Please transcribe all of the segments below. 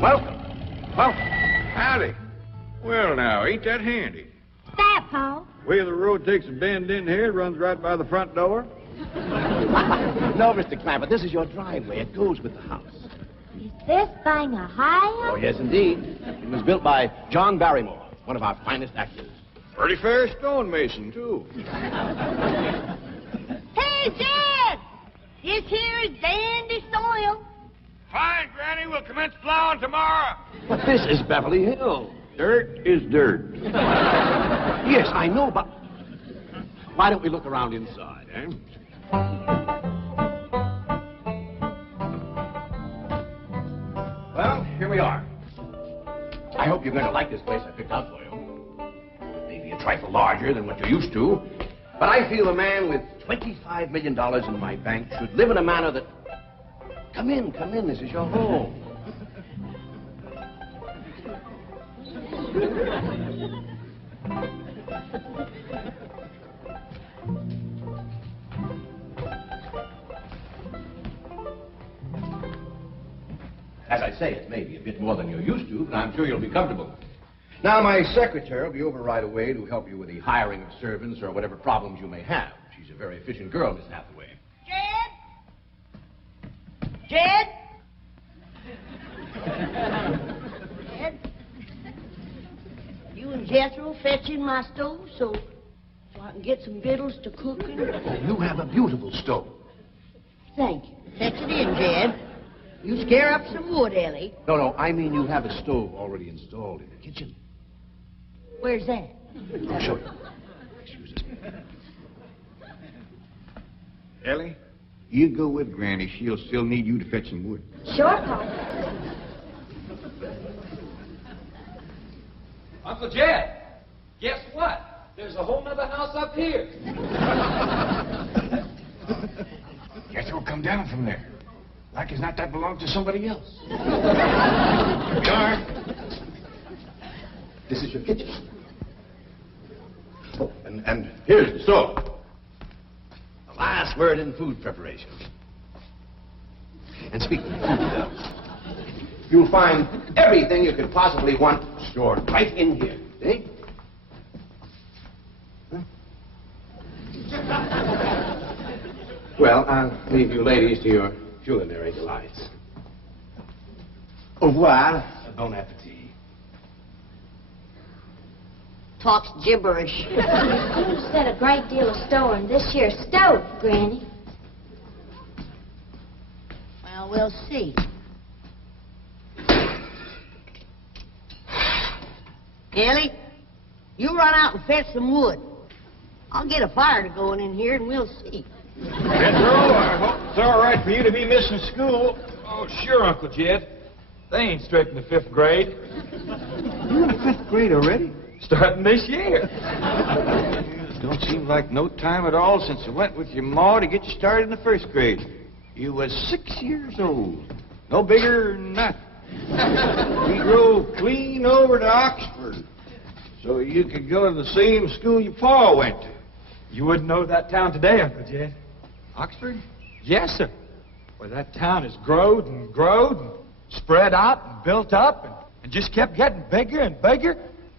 Welcome. Howdy. Well, now, ain't that handy? That, Paul. Way the road takes a bend in here, runs right by the front door. No, Mr. Clampett, this is your driveway. It goes with the house. Is this thing a high Oh, yes, indeed. It was built by John Barrymore, one of our finest actors. Pretty fair stonemason, too. Hey, Jed! This here is dandy soil. Fine, Granny. We'll commence plowing tomorrow. But this is Beverly Hills. Dirt is dirt. Yes, I know, but why don't we look around inside, eh? Well, here we are. I hope you're going to like this place I picked out for you. Maybe a trifle larger than what you're used to, but I feel a man with $25 million in my bank should live in a manner that... Come in, this is your home. As I say, it may be a bit more than you're used to, but I'm sure you'll be comfortable. Now, my secretary will be over right away to help you with the hiring of servants or whatever problems you may have. She's a very efficient girl, Miss Hathaway. Jed? Jed? You and Jethro fetching my stove so I can get some victuals to cook in? You have a beautiful stove. Thank you. Fetch it in, Jed. You scare up some wood, Ellie. No, I mean you have a stove already installed in the kitchen. Where's that? I'll show you. Excuse us. Ellie, you go with Granny. She'll still need you to fetch some wood. Sure, Paul. Uncle Jed, guess what? There's a whole nother house up here. Jethro, come down from there. Like as not that belongs to somebody else. This is your kitchen. Oh, and here's the stove. The last word in food preparation. And speaking of food, you'll find everything you could possibly want stored right in here. See? Huh? Well, I'll leave you ladies to your culinary delights. Au revoir. Bon appetit. Talks gibberish. You said a great deal of store in this here stove, Granny. Well, we'll see. Ellie, you run out and fetch some wood. I'll get a fire to going in here and we'll see. Jethro, I hope it's all right for you to be missing school. Oh, sure, Uncle Jed. They ain't straight in the 5th grade. You in the 5th grade already? Starting this year. It don't seem like no time at all since I went with your ma to get you started in the 1st grade. You was 6 years old. No bigger than that. We drove clean over to Oxford so you could go to the same school your pa went to. You wouldn't know that town today, Uncle Jed. Oxford? Yes, sir. Well, that town has growed and growed and spread out and built up and just kept getting bigger and bigger.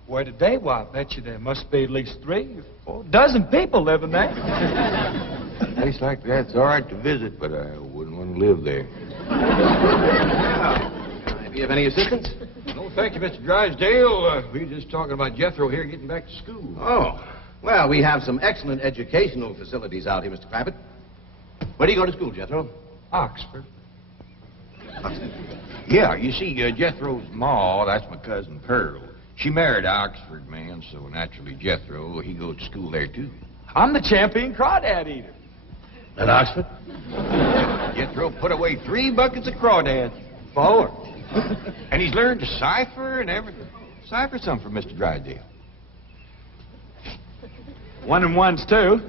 Where today, why, I bet you there must be at least 3 or 4 dozen people living there. A place like that's all right to visit, but I wouldn't want to live there. Do you have any assistance? No, thank you, Mr. Drysdale. We were just talking about Jethro here getting back to school. Oh, well, we have some excellent educational facilities out here, Mr. Clampett. Where do you go to school, Jethro? Oxford. Yeah, you see, Jethro's ma, that's my cousin Pearl. She married an Oxford man, so naturally Jethro, he goes to school there, too. I'm the champion crawdad eater. At Oxford? Jethro put away 3 buckets of crawdads. 4. And he's learned to cipher and everything. Cipher some for Mr. Drysdale. 1 and 1's 2.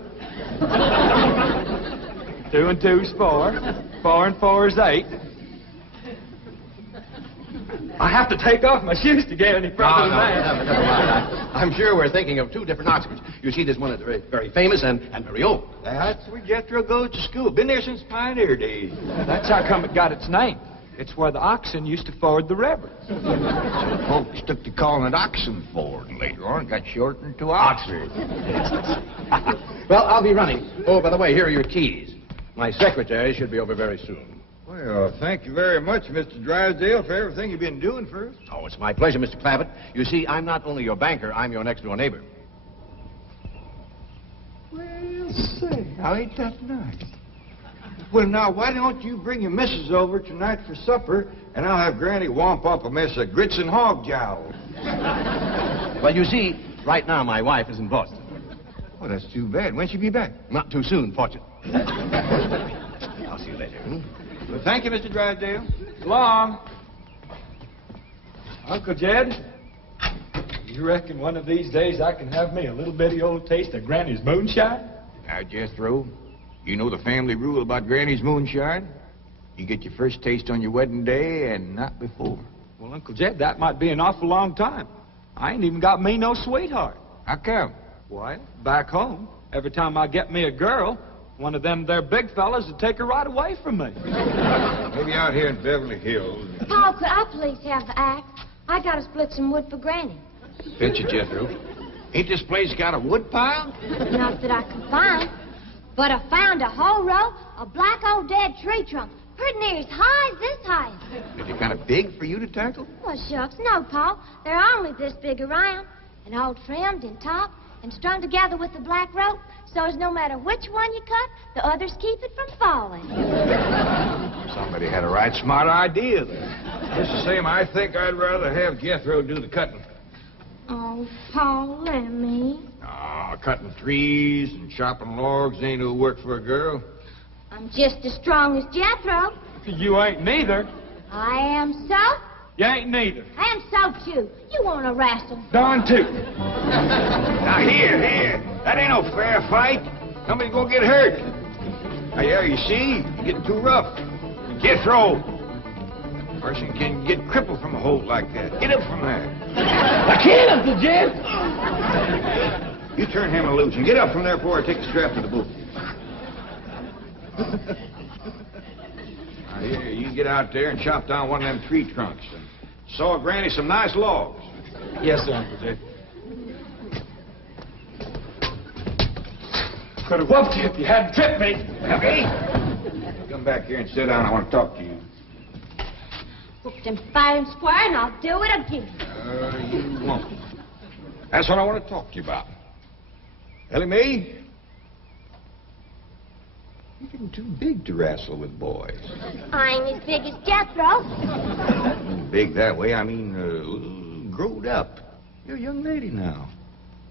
2 and 2's 4. 4 and 4's 8. I have to take off my shoes to get any further than that. Never mind. I'm sure we're thinking of 2 different Oxfords. You see, this one is very, very famous and very old. That's where Jethro goes to school. Been there since pioneer days. That's how come it got its name. It's where the oxen used to ford the river. So folks took to calling it Oxen Ford, and later on it got shortened to Oxford. Well, I'll be running. Oh, by the way, here are your keys. My secretary should be over very soon. Well, thank you very much, Mr. Drysdale, for everything you've been doing for us. Oh, it's my pleasure, Mr. Clavitt. You see, I'm not only your banker, I'm your next-door neighbor. Well, say, now ain't that nice? Well, now, why don't you bring your missus over tonight for supper, and I'll have Granny womp up a mess of grits and hog jowl. Well, you see, right now my wife is in Boston. Oh, that's too bad. When'll she be back? Not too soon, fortunately. I'll see you later. Well, thank you, Mr. Drysdale. So long. Uncle Jed, you reckon one of these days I can have me a little bitty old taste of Granny's moonshine? Now, Jethro, you know the family rule about Granny's moonshine? You get your first taste on your wedding day and not before. Well, Uncle Jed, that might be an awful long time. I ain't even got me no sweetheart. How come? Well, back home, every time I get me a girl, one of them there big fellas would take her right away from me. Maybe out here in Beverly Hills. Paul, could I please have the axe? I gotta split some wood for Granny. Fetch it, Jethro. Ain't this place got a wood pile? Not that I can find. But I found a whole row of black old dead tree trunks, pretty near as high as this height. Is it kind of big for you to tackle? Well, shucks, no, Paul. They're only this big around, and all trimmed and topped and strung together with the black rope, so as no matter which one you cut, the others keep it from falling. Somebody had a right smart idea there. Just the same, I think I'd rather have Jethro do the cutting. Oh, Paul, let me. Ah, cutting trees and chopping logs ain't no work for a girl. I'm just as strong as Jethro. You ain't neither. I am so. You ain't neither. I am so, too. You want to wrestle? Darn too. Now, here. That ain't no fair fight. Somebody's gonna get hurt. Now, yeah, you see, you're getting too rough. Jethro. A person can get crippled from a hold like that. Get up from there. I can't, Uncle Jed. You turn him loose and get up from there before I take the strap to the boot. Now, here, you get out there and chop down one of them tree trunks and saw Granny some nice logs. Yes, sir, Uncle Jed. Could have whooped you if you hadn't tripped me. Hey, come back here and sit down. I want to talk to you. Whooped him fair and square, and I'll do it again. You won't. That's what I want to talk to you about. Ellie Mae, you're getting too big to wrestle with boys. I ain't as big as Jethro. Big that way, I mean, growed up. You're a young lady now.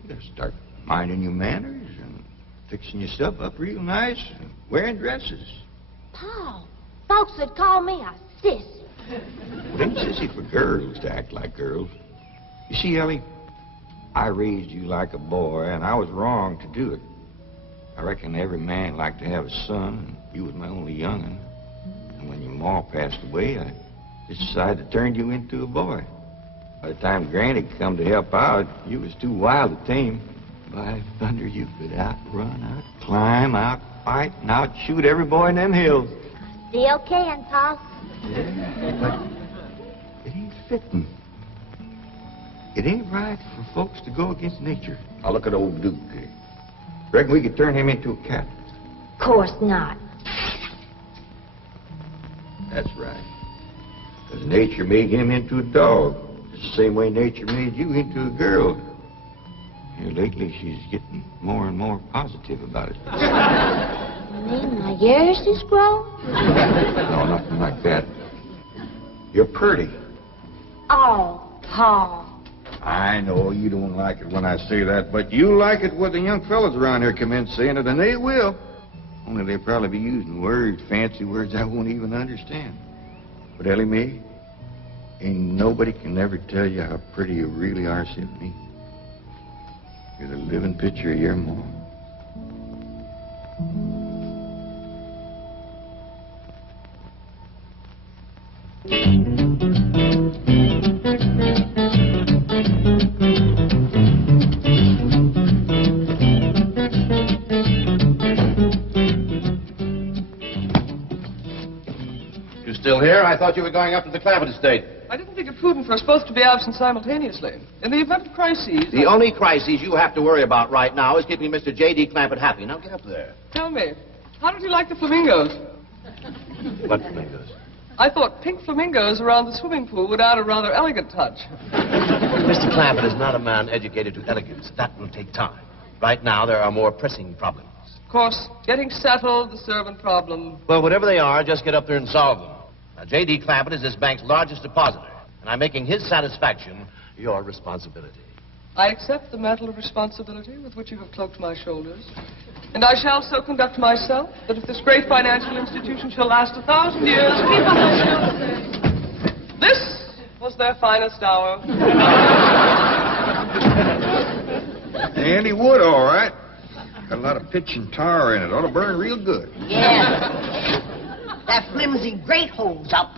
You gotta start minding your manners and fixing your stuff up real nice and wearing dresses. Paul, folks would call me a sis. It ain't sissy for girls to act like girls. You see, Ellie, I raised you like a boy, and I was wrong to do it. I reckon every man liked to have a son, and you was my only young'un. And when your ma passed away, I just decided to turn you into a boy. By the time Granny come to help out, you was too wild to tame. By thunder, you could outrun, out-climb, out-fight, and out-shoot every boy in them hills. Still can, Paul. Yeah, but it ain't fitting. It ain't right for folks to go against nature. Now look at old Duke. Reckon we could turn him into a cat? Of course not. That's right. Because nature made him into a dog. It's the same way nature made you into a girl. Here lately, she's getting more and more positive about it. You mean my ears is grown? No, nothing like that. You're pretty. Oh, Paul. I know you don't like it when I say that, but you like it when the young fellas around here come in saying it, and they will. Only they'll probably be using words, fancy words I won't even understand. But Ellie Mae, ain't nobody can ever tell you how pretty you really are except me. You're the living picture of your mom. You still here? here? I thought you were going up to the Clampett estate. I didn't think it prudent for us both to be absent simultaneously. In the event of crises... The only crises you have to worry about right now is keeping Mr. J.D. Clampett happy. Now get up there. Tell me, how did you like the flamingos? What flamingos? I thought pink flamingos around the swimming pool would add a rather elegant touch. Mr. Clampett is not a man educated to elegance. That will take time. Right now, there are more pressing problems. Of course, getting settled, the servant problem. Well, whatever they are, just get up there and solve them. Now, J.D. Clampett is this bank's largest depositor, and I'm making his satisfaction your responsibility. I accept the mantle of responsibility with which you have cloaked my shoulders. And I shall so conduct myself that if this great financial institution shall last 1,000 years, people will still say, this was their finest hour. Handy wood, all right. Got a lot of pitch and tar in it. Ought to burn real good. Yeah. That flimsy grate holds up.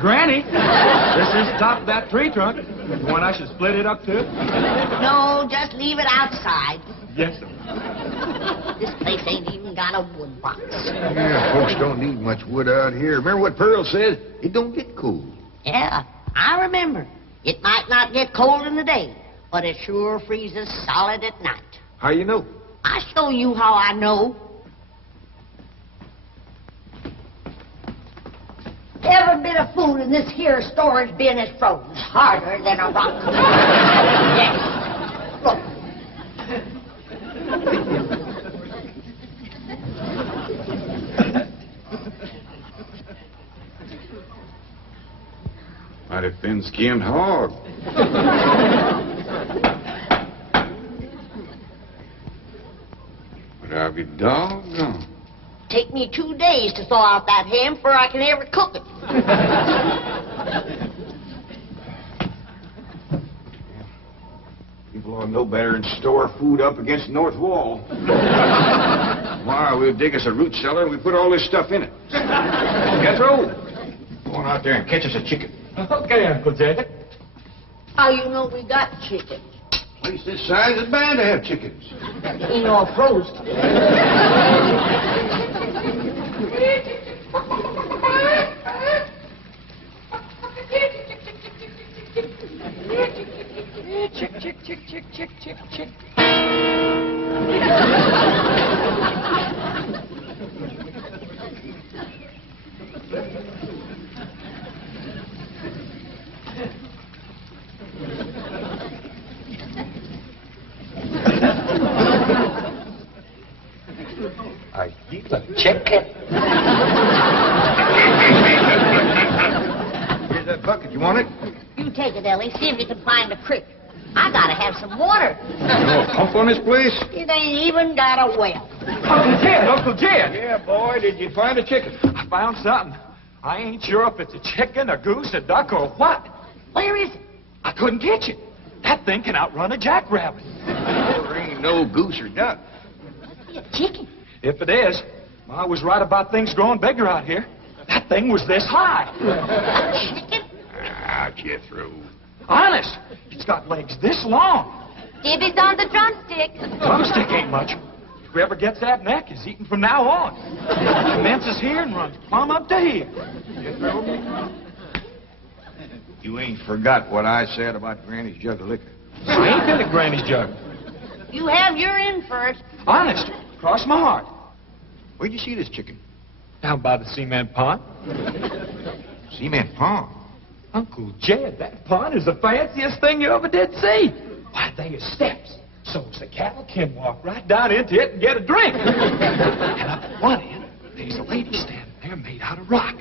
Granny, this is top of that tree trunk. You want I should split it up too? No, just leave it outside. Yes, sir. This place ain't even got a wood box. Yeah, folks don't need much wood out here. Remember what Pearl says? It don't get cold. Yeah, I remember. It might not get cold in the day, but it sure freezes solid at night. How you know? I'll show you how I know. Every bit of food in this here storage bin is frozen harder than a rock. Yes. Look. Mighty thin-skinned hog. But I'll be doggone. Take me 2 days to thaw out that ham before I can ever cook it. People ought to know better than store food up against the north wall. Tomorrow we'll dig us a root cellar and we put all this stuff in it. Jethro, go on out there and catch us a chicken. Okay, Uncle Jay. How you know we got chicken? Place this size is bound to have chickens. Ain't all frozen. Chick, chick, chick, chick, chick, chick, chick. Are you a chicken? Here's that bucket. You want it? You take it, Ellie. See if you can find a creek. I gotta have some water. You know a pump on this place? It ain't even got a well. Uncle Jed, Uncle Jed. Yeah, boy, did you find a chicken? I found something. I ain't sure if it's a chicken, a goose, a duck, or what. Where is it? I couldn't catch it. That thing can outrun a jackrabbit. There ain't no goose or duck. Must be a chicken. If it is, Ma was right about things growing bigger out here. That thing was this high. A chicken? Ah, Jethro. Honest, it's got legs this long. Dibby's on the drumstick. Drumstick ain't much. Whoever gets that neck is eating from now on. It commences here and runs plumb up to here. Jethro, you ain't forgot what I said about Granny's jug of liquor. I ain't been to Granny's jug. You have your in first. Honest, cross my heart. Where'd you see this chicken? Down by the cement pond. Cement pond. Uncle Jed, that pond is the fanciest thing you ever did see. Why, they are steps. So's the cattle can walk right down into it and get a drink. And up at one end, there's a lady standing there made out of rock.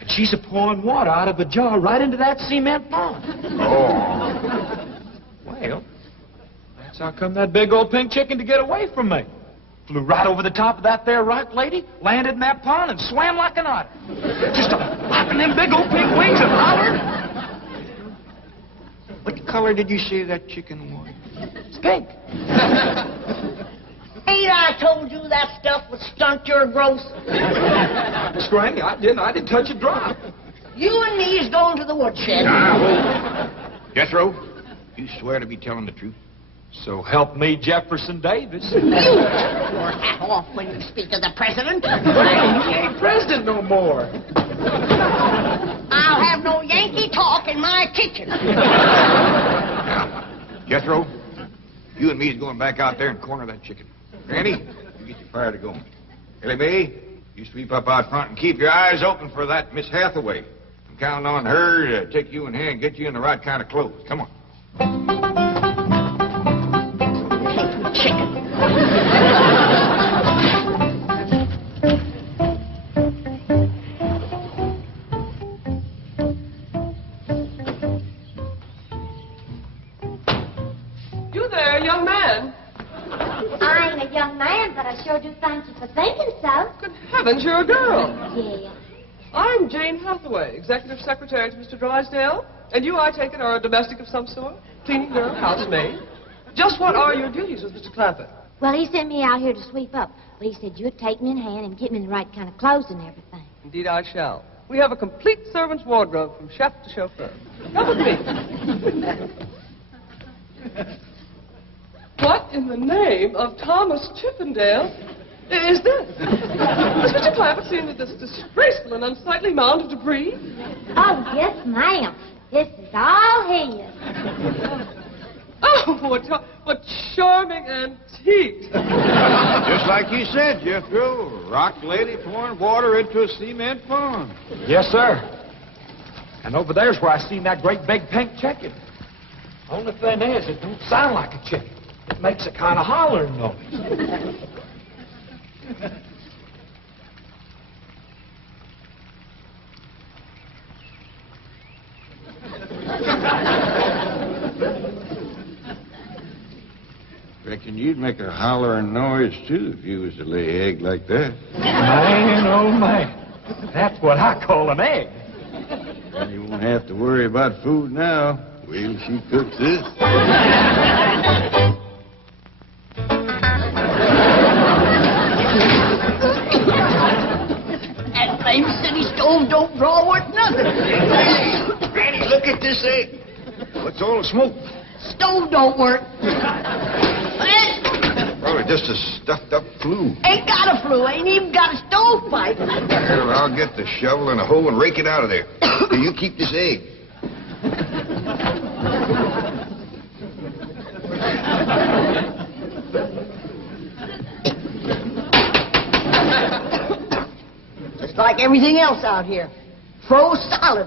And she's a-pouring water out of a jar right into that cement pond. Oh. Well, that's how come that big old pink chicken to get away from me. Flew right over the top of that there rock lady, landed in that pond, and swam like an otter. Just flapping them big old pink wings and hollered. What color did you say that chicken was? It's pink. Ain't I told you that stuff would stunt your growth? Miss Granny, I didn't touch a drop. You and me is going to the woodshed. Jethro, you swear to be telling the truth? So help me, Jefferson Davis. You take your hat off when you speak of the president. He ain't president no more. in my kitchen. Now, Jethro, you and me is going back out there and corner that chicken. Granny, you get your fire to going. Ellie Mae, you sweep up out front and keep your eyes open for that Miss Hathaway. I'm counting on her to take you in hand and get you in the right kind of clothes. Come on. Chicken. You there, young man? I ain't a young man, but I sure do thank you for thinking so. Good heavens, you're a girl. Yeah. I'm Jane Hathaway, executive secretary to Mr. Drysdale. And you, I take it, are a domestic of some sort? Cleaning girl, housemaid? Just what are your duties with Mr. Clampett? Well, he sent me out here to sweep up. But he said you'd take me in hand and get me in the right kind of clothes and everything. Indeed, I shall. We have a complete servant's wardrobe from chef to chauffeur. Come with me. What in the name of Thomas Chippendale is this? Has Mr. Clampett seen this disgraceful and unsightly mound of debris? Oh, yes, ma'am. This is all his. Oh, what charming antiques. Just like you said, Jethro. Rock lady pouring water into a cement pond. Yes, sir. And over there's where I seen that great big pink chicken. Only thing is, it don't sound like a chicken. It makes a kind of hollering noise. Reckon you'd make a hollering noise, too, if you was to lay an egg like that. Man, oh, man. That's what I call an egg. And you won't have to worry about food now. Wait till she cooks this. That flame city stove don't draw worth nothing. Granny, look at this egg. What's all the smoke? Stove don't work. Probably just a stuffed-up flue. Ain't got a flue. Ain't even got a stovepipe. Well, I'll get the shovel and a hoe and rake it out of there. Here, you keep this egg. Just like everything else out here. Froze solid.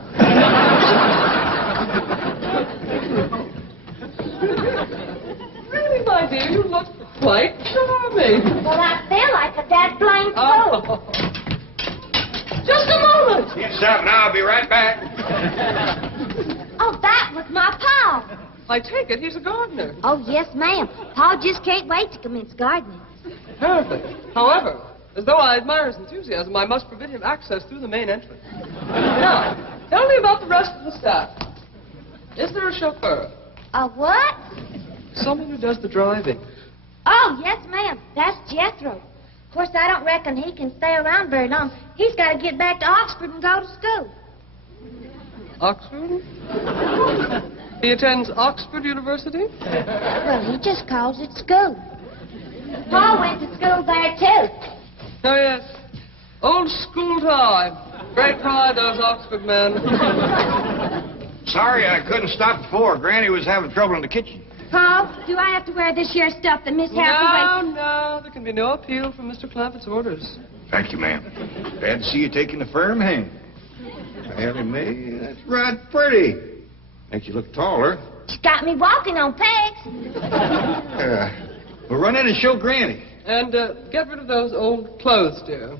Really, my dear, you look quite charming. Well, I feel like a dead blamed fool. Oh. Just a moment. Yes, sir, and I'll be right back. Oh, that was my pa. I take it he's a gardener. Oh, yes, ma'am. Pa just can't wait to commence gardening. Perfect. However, as though I admire his enthusiasm, I must forbid him access through the main entrance. Now, tell me about the rest of the staff. Is there a chauffeur? A what? Someone who does the driving. Oh, yes, ma'am. That's Jethro. Of course, I don't reckon he can stay around very long. He's got to get back to Oxford and go to school. Oxford? He attends Oxford University? Well, he just calls it school. Pa went to school there, too. Oh, yes. Old school time. Great pride, those Oxford men. Sorry I couldn't stop before. Granny was having trouble in the kitchen. Pa, do I have to wear this here stuff that Miss Hathaway... No, there can be no appeal from Mr. Clampett's orders. Thank you, ma'am. Glad to see you taking a firm hand. Ellie Mae, that's right pretty. Makes you look taller. She's got me walking on pegs. We'll run in and show Granny. And get rid of those old clothes, dear.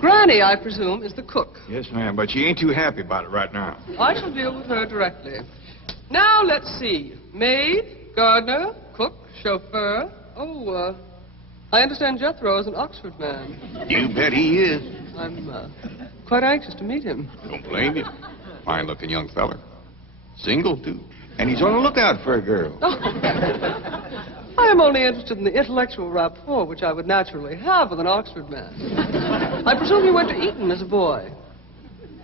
Granny, I presume, is the cook. Yes, ma'am, but she ain't too happy about it right now. I shall deal with her directly. Now, let's see. Maid, gardener, cook, chauffeur. Oh, I understand Jethro is an Oxford man. You bet he is. I'm quite anxious to meet him. Don't blame you. Fine-looking young feller. Single, too. And he's on the lookout for a girl. I am only interested in the intellectual rapport which I would naturally have with an Oxford man. I presume you went to Eton as a boy.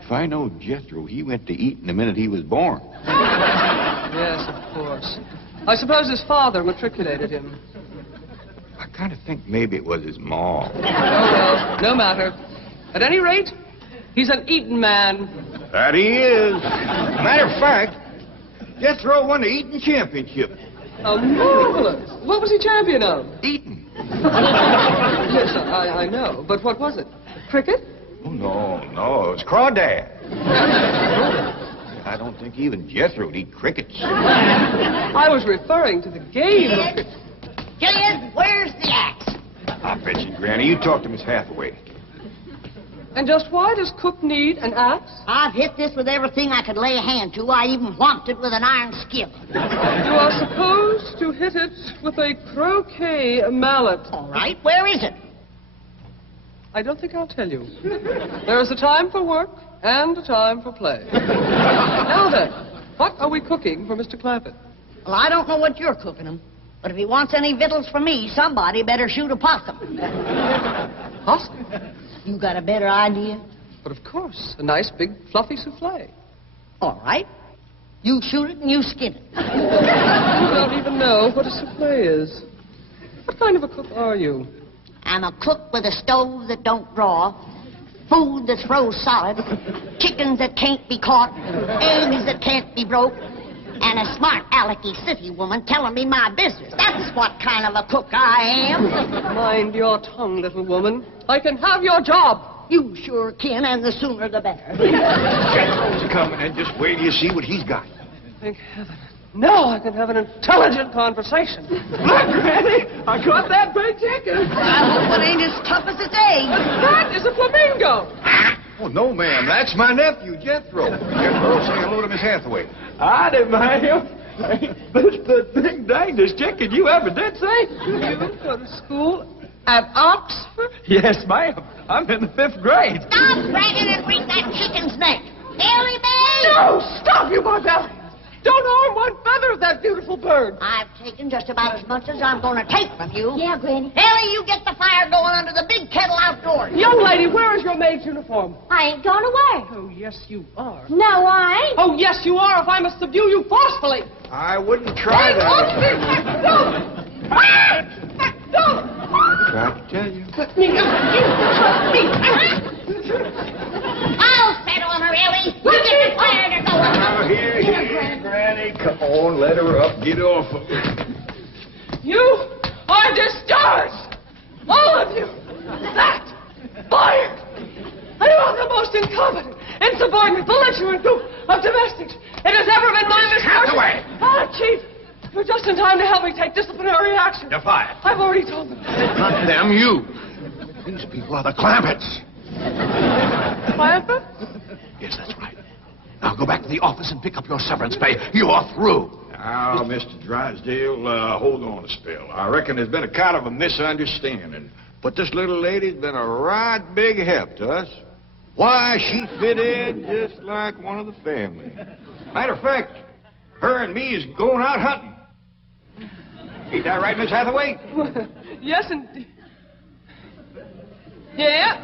If I know Jethro, he went to Eton the minute he was born. Yes, of course. I suppose his father matriculated him. I kind of think maybe it was his ma. Oh, well, no matter. At any rate, He's an eating man. That he is. Matter of fact, Jethro won the eating championship. Oh, marvelous. What was he champion of? Eating. Yes, I know. But what was it? Cricket? Oh, no, it was crawdad. I don't think even Jethro would eat crickets. I was referring to the game. Gillian, where's the axe? I bet you, Granny, you talk to Miss Hathaway. And just why does Cook need an axe? I've hit this with everything I could lay a hand to. I even whomped it with an iron skillet. You are supposed to hit it with a croquet mallet. All right, where is it? I don't think I'll tell you. There is a time for work and a time for play. Now then, what are we cooking for Mr. Clampett? Well, I don't know what you're cooking him, but if he wants any victuals from me, somebody better shoot a possum. Possum? You got a better idea? But of course, a nice big fluffy souffle. All right. You shoot it and you skin it. You don't even know what a souffle is. What kind of a cook are you? I'm a cook with a stove that don't draw, food that's froze solid, chickens that can't be caught, eggs that can't be broke, and a smart alecky city woman telling me my business. That's what kind of a cook I am. Mind your tongue, little woman. I can have your job. You sure can, and the sooner the better. Jethro's coming, and just wait till you see what he's got. Thank heaven. Now I can have an intelligent conversation. Look, Granny, I caught that big chicken. I hope it ain't as tough as its eggs. That is a flamingo. Oh, no, ma'am. That's my nephew, Jethro. Jethro, say hello to Miss Hathaway. Howdy, ma'am. That's the big dangest chicken you ever did see. You go to school at Oxford? Yes, ma'am. I'm in the 5th grade. Stop bragging and wring that chicken's neck. Ellie Mae! No, stop, you Barbelli. Don't harm one feather of that beautiful bird. I've taken just about as much as I'm going to take from you. Yeah, Granny. Ellie, you get the fire going under the big kettle outdoors. Young lady, where is your maid's uniform? I ain't going to work. Oh, yes, you are. No, I ain't. Oh, yes, you are, if I must subdue you forcefully. I wouldn't try Hey, that. no! No! Tried to tell you. I'll settle on her, Ellie. You get the fire to go. Now, here, Granny. Come on, let her up. Get off of her. You are discharged! All of you! That! Fired! I am the most incompetent, insubordinate, belligerent group of domestics it has ever been my misfortune. Hathaway! Ah, Chief! You're just in time to help me take disciplinary action. You're fired. I've already told them. Not them, you. These people are the Clampetts. Clampett? Yes, that's right. Now go back to the office and pick up your severance pay. You're through. Now, Mr. Drysdale, hold on a spell. I reckon there's been a kind of a misunderstanding. But this little lady's been a right big help to us. Why, she fit in just like one of the family. Matter of fact, her and me is going out hunting. Ain't that right, Miss Hathaway? Yes, indeed. Yeah.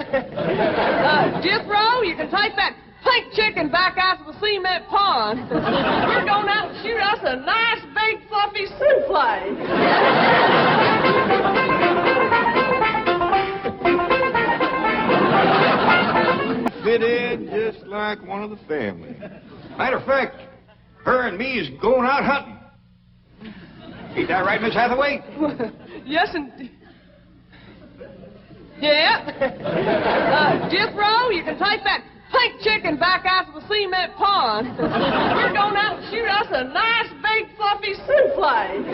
Jethro, you can take that pink chicken back out to the cement pond. We're going out and shoot us a nice big fluffy souffle. Fit in just like one of the family. Matter of fact, her and me is going out hunting. Ain't that right, Miss Hathaway? Yes, indeed. Yeah. Jethro, you can take that pink chicken back out to the cement pond. We're going out and shoot us a nice big fluffy souffle.